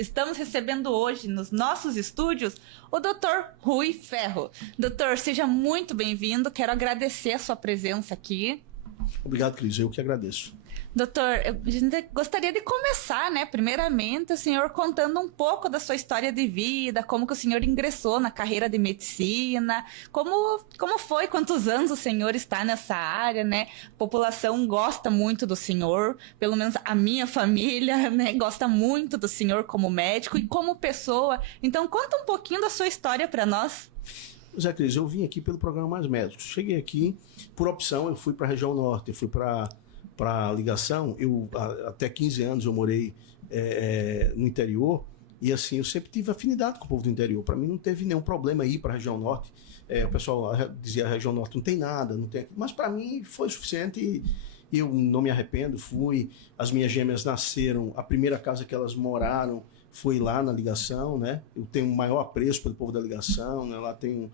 Estamos recebendo hoje nos nossos estúdios o Dr. Rui Ferro. Doutor, seja muito bem-vindo, quero agradecer a sua presença aqui. Obrigado, Cris, eu que agradeço. Doutor, eu gostaria de começar, né, primeiramente, o senhor contando um pouco da sua história de vida, como que o senhor ingressou na carreira de medicina, como foi, quantos anos o senhor está nessa área, né? A população gosta muito do senhor, pelo menos a minha família, né, gosta muito do senhor como médico e como pessoa. Então, conta um pouquinho da sua história para nós. Zé Cris, eu vim aqui pelo programa Mais Médicos. Cheguei aqui, por opção, eu fui para a região norte, eu fui para a ligação. Até 15 anos eu morei no interior e assim, eu sempre tive afinidade com o povo do interior. Para mim não teve nenhum problema ir para a região norte. O pessoal dizia a região norte não tem nada, não tem, mas para mim foi suficiente e eu não me arrependo. Fui, as minhas gêmeas nasceram, a primeira casa que elas moraram foi lá na ligação, né? Eu tenho um maior apreço pelo povo da ligação, né? Lá tem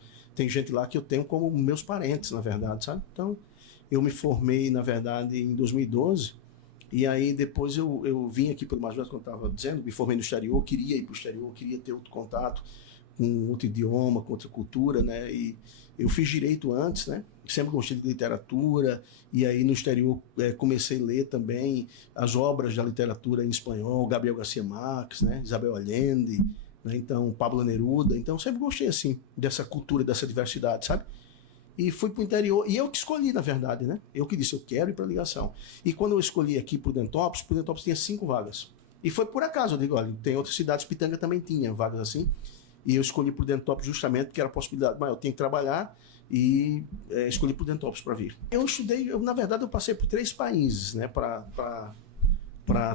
gente lá que eu tenho como meus parentes, na verdade, sabe? Então, eu me formei, na verdade, em 2012, e aí depois eu vim aqui pelo Mais Médicos, como eu estava dizendo, me formei no exterior, queria ir para o exterior, queria ter outro contato com outro idioma, com outra cultura, né? E eu fiz direito antes, né? Sempre gostei de literatura, e aí no exterior comecei a ler também as obras da literatura em espanhol, Gabriel Garcia Marques, né? Isabel Allende, né? Então Pablo Neruda. Então sempre gostei assim dessa cultura, dessa diversidade, sabe? E fui para o interior, e eu que escolhi, na verdade, né? Eu que disse, eu quero ir para a ligação. E quando eu escolhi aqui para o Prudentópolis tinha 5 vagas. E foi por acaso, eu digo, olha, tem outras cidades, Pitanga também tinha vagas assim, e eu escolhi Prudentópolis justamente porque era a possibilidade maior. Eu tinha que trabalhar e escolhi Prudentópolis para vir. Eu estudei, na verdade, eu passei por 3 países, né, para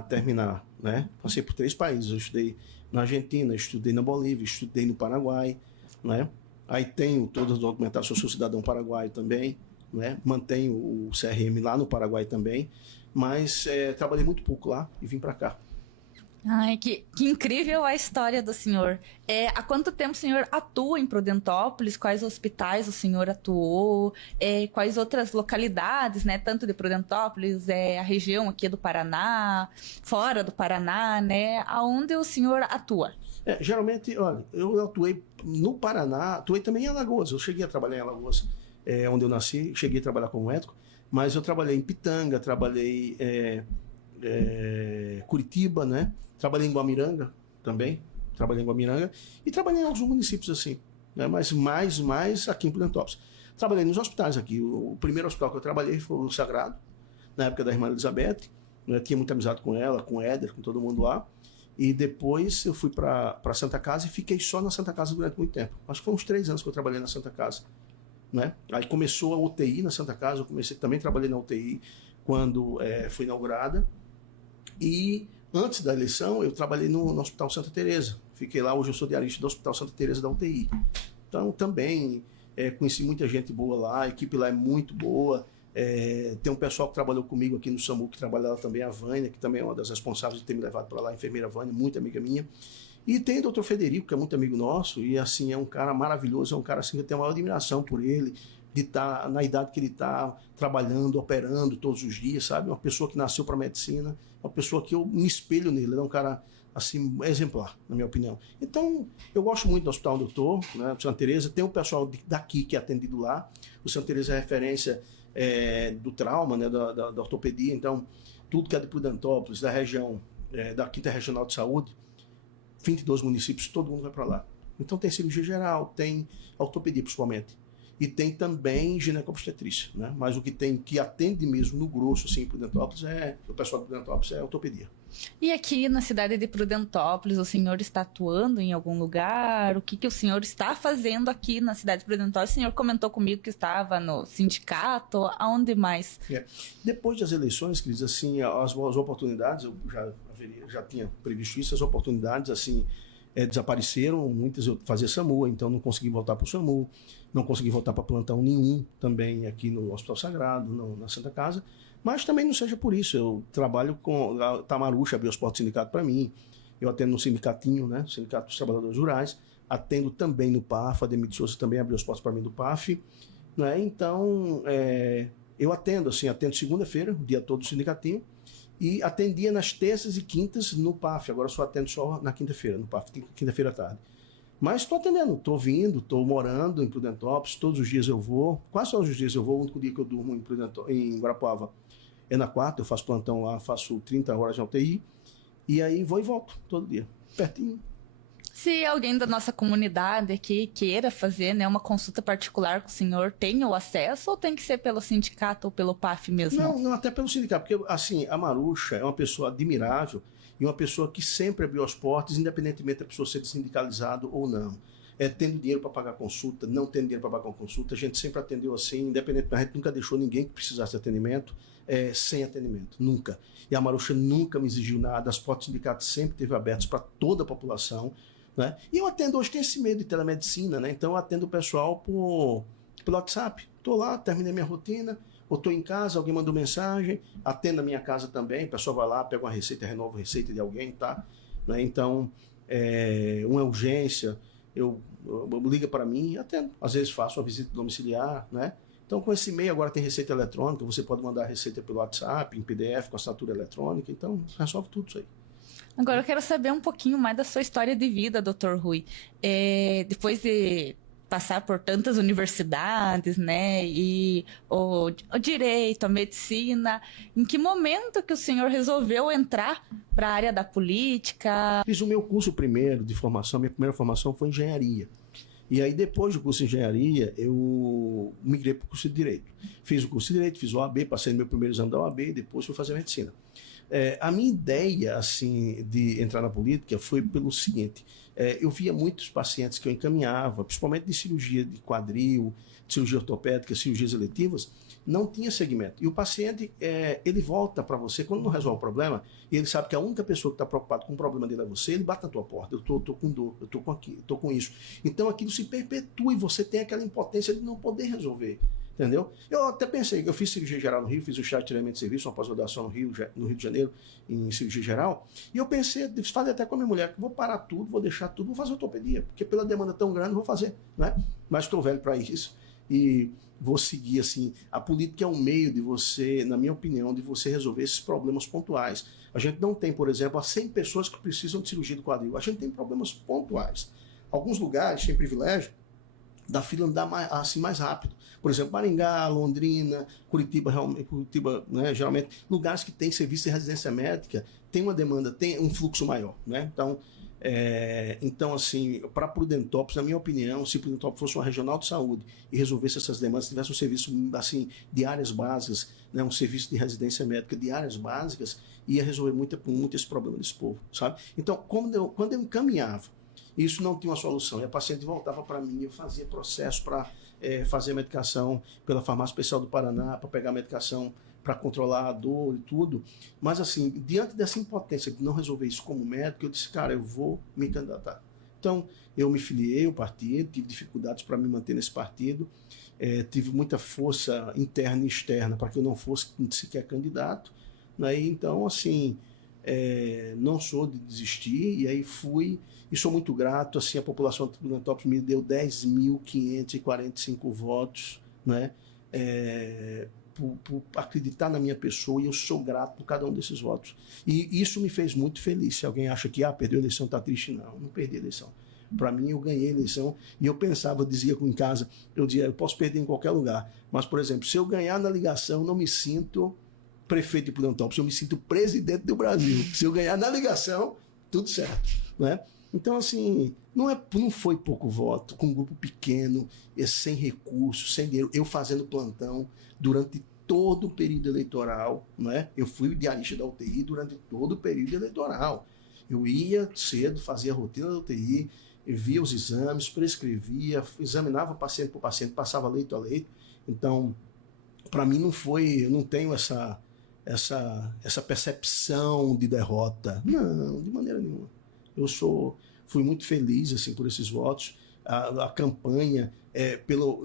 terminar, né? Passei por 3 países. Eu estudei na Argentina, estudei na Bolívia, estudei no Paraguai, né? Aí tenho todas as documentações, sou cidadão paraguaio também, né? Mantenho o CRM lá no Paraguai também, mas trabalhei muito pouco lá e vim para cá. Ai, que incrível a história do senhor. Há quanto tempo o senhor atua em Prudentópolis? Quais hospitais o senhor atuou? Quais outras localidades, né? Tanto de Prudentópolis, a região aqui do Paraná, fora do Paraná, né? Aonde o senhor atua? Geralmente, olha, eu atuei no Paraná, atuei também em Alagoas. Eu cheguei a trabalhar em Alagoas, onde eu nasci, cheguei a trabalhar como médico, mas eu trabalhei em Pitanga, trabalhei Curitiba, né? Trabalhei em Guamiranga também, e trabalhei em alguns municípios assim, né? Mas mais aqui em Prudentópolis. Trabalhei nos hospitais aqui. O primeiro hospital que eu trabalhei foi o Sagrado, na época da irmã Elizabeth, né? Tinha muita amizade com ela, com o Éder, com todo mundo lá. E depois eu fui para Santa Casa e fiquei só na Santa Casa durante muito tempo. Acho que foi uns 3 anos que eu trabalhei na Santa Casa, né? Aí começou a UTI na Santa Casa, também trabalhei na UTI quando foi inaugurada. E antes da eleição eu trabalhei no Hospital Santa Teresa. Fiquei lá, hoje eu sou diarista do Hospital Santa Teresa da UTI. Então também conheci muita gente boa lá, a equipe lá é muito boa. Tem um pessoal que trabalhou comigo aqui no SAMU, que trabalha lá também, a Vânia, que também é uma das responsáveis de ter me levado para lá, a enfermeira Vânia, muito amiga minha. E tem o Dr. Federico, que é muito amigo nosso, e assim, é um cara maravilhoso, é um cara assim, que eu tenho a maior admiração por ele, de estar na idade que ele está, trabalhando, operando todos os dias, sabe? Uma pessoa que nasceu para medicina, uma pessoa que eu me espelho nele, ele é um cara assim, exemplar, na minha opinião. Então, eu gosto muito do Hospital onde eu estou, né, Santa Teresa. Tem o pessoal daqui que é atendido lá. O Santa Teresa é referência do trauma, né, da ortopedia. Então, tudo que é de Prudentópolis, da região, da 5ª Regional de Saúde, 22 municípios, todo mundo vai para lá. Então, tem cirurgia geral, tem ortopedia principalmente. E tem também ginecobstetrícia, né? Mas o que tem, que atende mesmo no grosso, assim, em Prudentópolis, o pessoal de Prudentópolis é ortopedia. E aqui na cidade de Prudentópolis, o senhor está atuando em algum lugar? O que o senhor está fazendo aqui na cidade de Prudentópolis? O senhor comentou comigo que estava no sindicato, aonde mais? Depois das eleições, Cris, assim, as oportunidades, eu já tinha previsto isso, as oportunidades, assim, desapareceram, muitas eu fazia SAMU, então não consegui voltar para o SAMU, não consegui voltar para plantão nenhum também aqui no Hospital Sagrado, na Santa Casa, mas também não seja por isso. Eu trabalho com a Tamaruxa, abriu as portas do sindicato para mim, eu atendo no sindicatinho, né, Sindicato dos Trabalhadores Rurais, atendo também no PAF, a Ademir de Souza também abriu as portas para mim do PAF, né, então eu atendo segunda-feira, o dia todo do sindicatinho, e atendia nas terças e quintas no PAF. Agora só atendo só na quinta-feira, no PAF, quinta-feira à tarde. Mas estou atendendo, estou vindo, estou morando em Prudentópolis, todos os dias eu vou, quase todos os dias eu vou, o único dia que eu durmo em Guarapuava é na quarta, eu faço plantão lá, faço 30 horas de UTI, e aí vou e volto todo dia, pertinho. Se alguém da nossa comunidade aqui queira fazer, né, uma consulta particular com o senhor, tem o acesso ou tem que ser pelo sindicato ou pelo PAF mesmo? Não, até pelo sindicato, porque assim, a Marucha é uma pessoa admirável e uma pessoa que sempre abriu as portas, independentemente da pessoa ser sindicalizado ou não. Tendo dinheiro para pagar consulta, não tendo dinheiro para pagar consulta, a gente sempre atendeu assim, independente, a gente nunca deixou ninguém que precisasse de atendimento sem atendimento, nunca. E a Marucha nunca me exigiu nada, as portas do sindicato sempre esteve abertas para toda a população, né? E eu atendo, hoje tem esse medo de telemedicina, né? Então eu atendo o pessoal pelo WhatsApp. Estou lá, terminei minha rotina, ou estou em casa, alguém mandou mensagem, atendo a minha casa também, o pessoal vai lá, pega uma receita, renova a receita de alguém, tá? Né? Então, uma urgência, eu liga para mim, atendo. Às vezes faço uma visita domiciliar, né? Então, com esse e-mail agora tem receita eletrônica, você pode mandar a receita pelo WhatsApp, em PDF, com assinatura eletrônica, então resolve tudo isso aí. Agora eu quero saber um pouquinho mais da sua história de vida, Dr. Rui. Depois de passar por tantas universidades, né, e o direito, a medicina, em que momento que o senhor resolveu entrar para a área da política? Fiz o meu curso primeiro de formação, minha primeira formação foi engenharia. E aí, depois do curso de engenharia, eu migrei para o curso de Direito. Fiz o curso de Direito, fiz o OAB, passei no meu primeiro exame da OAB e depois fui fazer medicina. A minha ideia, assim, de entrar na política foi pelo seguinte, eu via muitos pacientes que eu encaminhava, principalmente de cirurgia de quadril, de cirurgia ortopédica, cirurgias eletivas, não tinha segmento. E o paciente, ele volta para você, quando não resolve o problema, e ele sabe que a única pessoa que está preocupada com o problema dele é você, ele bate na tua porta, eu tô com dor, eu tô com isso. Então aquilo se perpetua e você tem aquela impotência de não poder resolver. Entendeu? Eu até pensei, eu fiz cirurgia geral no Rio, fiz o chá de treinamento de serviço, uma pós-graduação no Rio de Janeiro, em cirurgia geral, e eu pensei, falei até com a minha mulher, que vou parar tudo, vou deixar tudo, vou fazer ortopedia, porque pela demanda tão grande, vou fazer, né? Mas estou velho para isso, e vou seguir, assim, a política é um meio de você, na minha opinião, de você resolver esses problemas pontuais. A gente não tem, por exemplo, as 100 pessoas que precisam de cirurgia do quadril, a gente tem problemas pontuais. Alguns lugares têm privilégio da fila andar mais rápido. Por exemplo, Maringá, Londrina, Curitiba, né, geralmente, lugares que têm serviço de residência médica, tem uma demanda, tem um fluxo maior. Né? Então, assim, para Prudentópolis, na minha opinião, se Prudentópolis fosse uma regional de saúde e resolvesse essas demandas, tivesse um serviço assim, de áreas básicas, né, um serviço de residência médica de áreas básicas, ia resolver muito esse problema desse povo. Sabe? Então, quando eu encaminhava, isso não tinha uma solução. E a paciente voltava para mim, eu fazia processo para fazer medicação pela Farmácia Especial do Paraná, para pegar medicação para controlar a dor e tudo. Mas, assim, diante dessa impotência de não resolver isso como médico, eu disse, cara, eu vou me candidatar. Então, eu me filiei ao partido, tive dificuldades para me manter nesse partido, tive muita força interna e externa para que eu não fosse sequer candidato. Né? Então, assim, não sou de desistir, e aí fui, e sou muito grato, assim, a população de Prudentópolis me deu 10.545 votos, né, por acreditar na minha pessoa, e eu sou grato por cada um desses votos. E isso me fez muito feliz. Se alguém acha que perdeu a eleição, está triste, não perdi a eleição. Para mim, eu ganhei a eleição, e eu pensava, eu dizia em casa, eu posso perder em qualquer lugar, mas, por exemplo, se eu ganhar na ligação, não me sinto prefeito de Prudentópolis, eu me sinto presidente do Brasil. Se eu ganhar na ligação, tudo certo, né? Então, assim, não foi pouco voto, com um grupo pequeno, sem recursos, sem dinheiro, eu fazendo plantão durante todo o período eleitoral, né? Eu fui diarista da UTI durante todo o período eleitoral. Eu ia cedo, fazia a rotina da UTI, via os exames, prescrevia, examinava paciente por paciente, passava leito a leito. Então, para mim eu não tenho essa percepção de derrota. Não, de maneira nenhuma. Fui muito feliz assim, por esses votos, a campanha,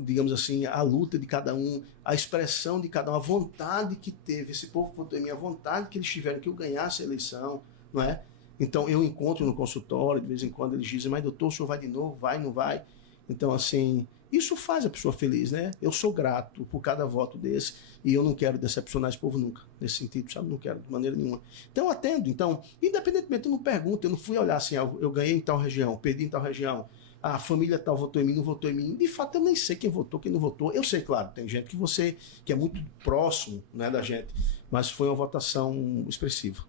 digamos assim, a luta de cada um, a expressão de cada um, a vontade que teve, esse povo votou em mim, a vontade que eles tiveram que eu ganhasse a eleição, não é? Então eu encontro no consultório, de vez em quando eles dizem, mas doutor, o senhor vai de novo, vai, não vai? Então, assim, isso faz a pessoa feliz, né? Eu sou grato por cada voto desse e eu não quero decepcionar esse povo nunca, nesse sentido, sabe? Não quero de maneira nenhuma. Então, eu atendo. Então, independentemente, eu não pergunto, eu não fui olhar assim, eu ganhei em tal região, perdi em tal região, a família tal votou em mim, não votou em mim. De fato, eu nem sei quem votou, quem não votou. Eu sei, claro, tem gente que é muito próximo, né, da gente, mas foi uma votação expressiva.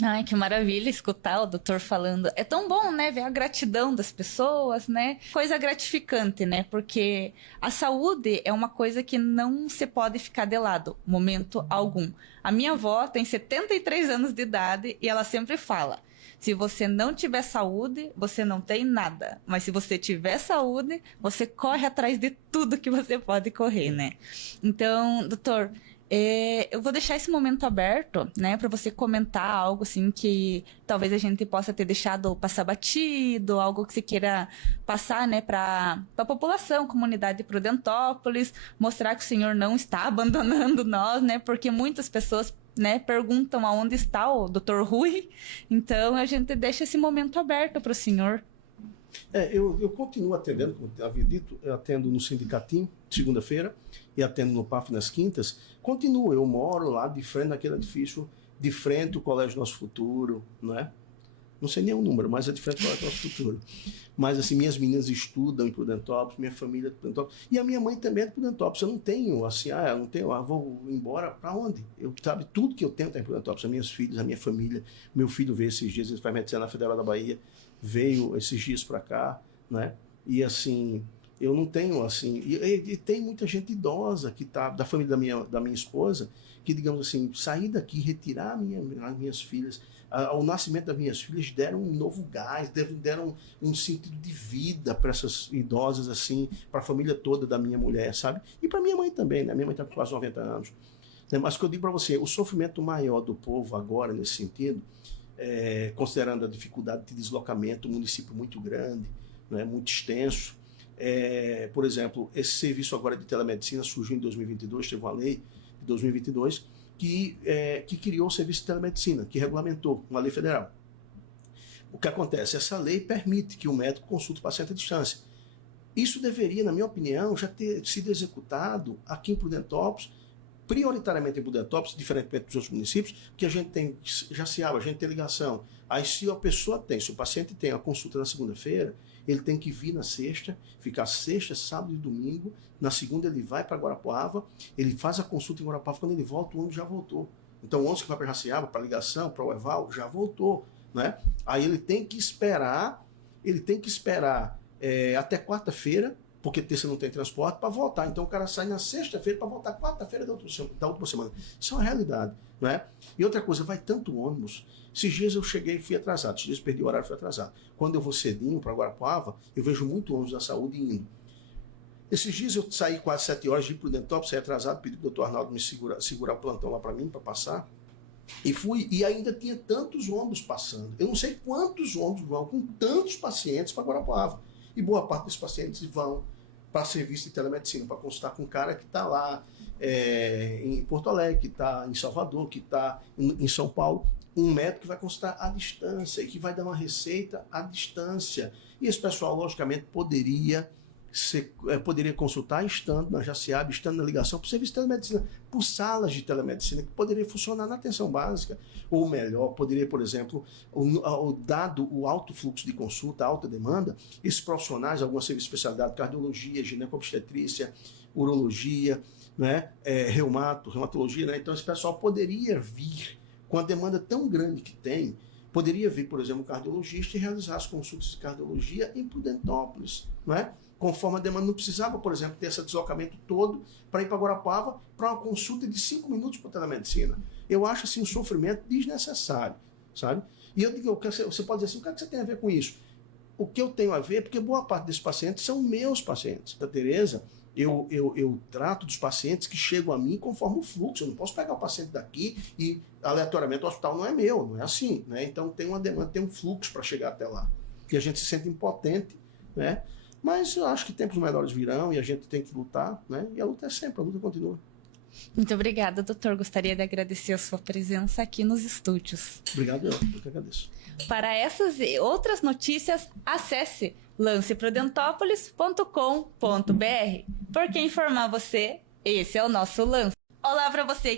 Ai, que maravilha escutar o doutor falando. É tão bom, né, ver a gratidão das pessoas, né? Coisa gratificante, né? Porque a saúde é uma coisa que não se pode ficar de lado, momento algum. A minha avó tem 73 anos de idade e ela sempre fala: se você não tiver saúde, você não tem nada. Mas se você tiver saúde, você corre atrás de tudo que você pode correr, né? Então, doutor, eu vou deixar esse momento aberto, né, para você comentar algo assim que talvez a gente possa ter deixado passar batido, algo que você queira passar, né, para a população, comunidade de Prudentópolis, mostrar que o senhor não está abandonando nós, né, porque muitas pessoas, né, perguntam aonde está o Dr. Rui. Então a gente deixa esse momento aberto para o senhor. Eu continuo atendendo, como eu havia dito, eu atendo no Sindicatinho, segunda-feira, e atendo no PAF nas quintas. Continuo, eu moro lá de frente naquele edifício, de frente ao Colégio Nosso Futuro, não é? Não sei nem o número, mas é de frente ao Colégio Nosso Futuro. Mas, assim, minhas meninas estudam em Prudentópolis, minha família é de Prudentópolis, e a minha mãe também é de Prudentópolis. Eu não tenho, assim, eu não tenho, vou embora para onde? Sabe, tudo que eu tenho está em Prudentópolis, as minhas filhas, a minha família. Meu filho veio esses dias, ele faz medicina na Federal da Bahia, veio esses dias para cá, né? E assim, eu não tenho assim, e tem muita gente idosa que tá da família da minha esposa, que, digamos assim, sair daqui, retirar as minhas filhas, ao nascimento das minhas filhas, deram um novo gás, deram um sentido de vida para essas idosas, assim, para a família toda da minha mulher, sabe? E para minha mãe também, né? Minha mãe está com quase 90 anos. Mas o que eu digo para você, o sofrimento maior do povo agora, nesse sentido, considerando a dificuldade de deslocamento, um município muito grande, né, muito extenso. Por exemplo, esse serviço agora de telemedicina surgiu em 2022, teve uma lei de 2022 que criou o serviço de telemedicina, que regulamentou uma lei federal. O que acontece? Essa lei permite que o médico consulte o paciente à distância. Isso deveria, na minha opinião, já ter sido executado aqui em Prudentópolis, prioritariamente em Prudentópolis, diferentemente dos outros municípios, que a gente tem Jaciaba, a gente tem ligação. Aí se o paciente tem a consulta na segunda-feira, ele tem que vir na sexta, ficar sexta, sábado e domingo, na segunda ele vai para Guarapuava, ele faz a consulta em Guarapuava, quando ele volta, o ônibus já voltou. Então o ônibus que vai para Jaciaba, para ligação, para o Eval, já voltou, né? Aí ele tem que esperar até quarta-feira, porque terça não tem transporte, para voltar. Então o cara sai na sexta-feira para voltar quarta-feira da última semana. Isso é uma realidade, né? E outra coisa, vai tanto ônibus. Esses dias eu cheguei e fui atrasado. Esses dias perdi o horário e fui atrasado. Quando eu vou cedinho para Guarapuava, eu vejo muito ônibus da saúde indo. Esses dias eu saí quase 7 horas de ir para o Prudentópolis, saí atrasado, pedi para o doutor Arnaldo me segurar o plantão lá para mim, para passar. E fui, e ainda tinha tantos ônibus passando. Eu não sei quantos ônibus vão com tantos pacientes para Guarapuava. E boa parte desses pacientes vão para serviço de telemedicina, para consultar com um cara que está lá em Porto Alegre, que está em Salvador, que está em São Paulo. Um médico que vai consultar à distância e que vai dar uma receita à distância. E esse pessoal, logicamente, poderia consultar estando na Jaciaba, estando na ligação, por serviço de telemedicina, por salas de telemedicina, que poderia funcionar na atenção básica. Ou melhor, poderia, por exemplo, dado o alto fluxo de consulta, a alta demanda, esses profissionais, algumas serviços de especialidade, cardiologia, ginecobstetrícia, urologia, né, reumatologia, né? Então esse pessoal poderia vir com a demanda tão grande que tem, poderia vir, por exemplo, um cardiologista e realizar as consultas de cardiologia em Prudentópolis, né? Conforme a demanda, não precisava, por exemplo, ter esse deslocamento todo para ir para Guarapuava para uma consulta de 5 minutos por telemedicina. Eu acho assim um sofrimento desnecessário, sabe? E eu digo, você pode dizer assim, o que é que você tem a ver com isso? O que eu tenho a ver, porque boa parte desses pacientes são meus pacientes. Da Tereza, eu trato dos pacientes que chegam a mim conforme o fluxo. Eu não posso pegar o paciente daqui e aleatoriamente o hospital não é meu, não é assim, né? Então tem uma demanda, tem um fluxo para chegar até lá. E a gente se sente impotente, né? Mas eu acho que tempos melhores virão e a gente tem que lutar, né? E a luta é sempre, a luta continua. Muito obrigada, doutor. Gostaria de agradecer a sua presença aqui nos estúdios. Obrigado, eu que agradeço. Para essas e outras notícias, acesse lanceprudentopolis.com.br. Porque informar você, esse é o nosso lance. Olá para você